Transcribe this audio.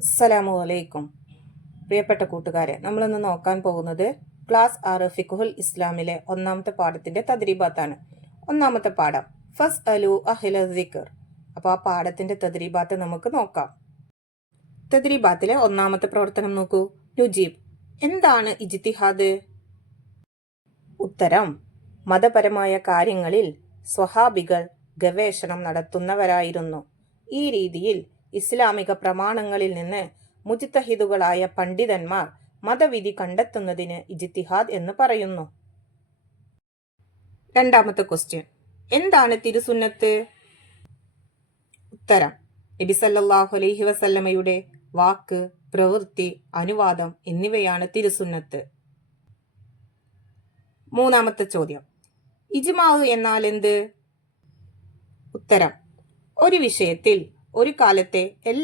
അസ്സലാമു അലൈക്കും. പ്രിയപ്പെട്ട കൂട്ടുകാരെ, നമ്മളിന്ന് നോക്കാൻ പോകുന്നത് ക്ലാസ് 6 ഫിഖുൽ ഇസ്ലാമിലെ ഒന്നാമത്തെ പാഠത്തിന്റെ തദ്രീബാത്താണ്. ഒന്നാമത്തെ പാഠം ഫസ് അലു അഹ്ല ദിക്ർ. അപ്പോൾ ആ പാഠത്തിന്റെ തദ്രീബാത്ത് നമുക്ക് നോക്കാം. തദ്രീബാത്തിലെ ഒന്നാമത്തെ പ്രവർത്തനം നോക്കൂ. നുജീബ്. എന്താണ് ഇജ്തിഹാദ്? ഉത്തരം: മതപരമായ കാര്യങ്ങളിൽ സ്വഹാബികൾ ഗവേഷണം നടത്തുന്നവരായിരുന്നു. ഈ രീതിയിൽ ഇസ്ലാമിക പ്രമാണങ്ങളിൽ നിന്ന് മുജ്തഹിദുകളായ പണ്ഡിതന്മാർ മതവിധി കണ്ടെത്തുന്നതിന് ഇജ്തിഹാദ് എന്ന് പറയുന്നു. രണ്ടാമത്തെ ക്വസ്റ്റ്യൻ: എന്താണ് തിരുസുന്നത്ത്? ഉത്തരം: നബി സല്ലല്ലാഹു അലൈഹി വസല്ലമയുടെ വാക്ക്, പ്രവൃത്തി, അനുവാദം എന്നിവയാണ് തിരുസുന്നത്ത്. മൂന്നാമത്തെ ചോദ്യം: ഇജ്മാഉ എന്നാൽ എന്ത്? ഉത്തരം: ഒരു വിഷയത്തിൽ ഒരു കാലത്തെ എല്ലാ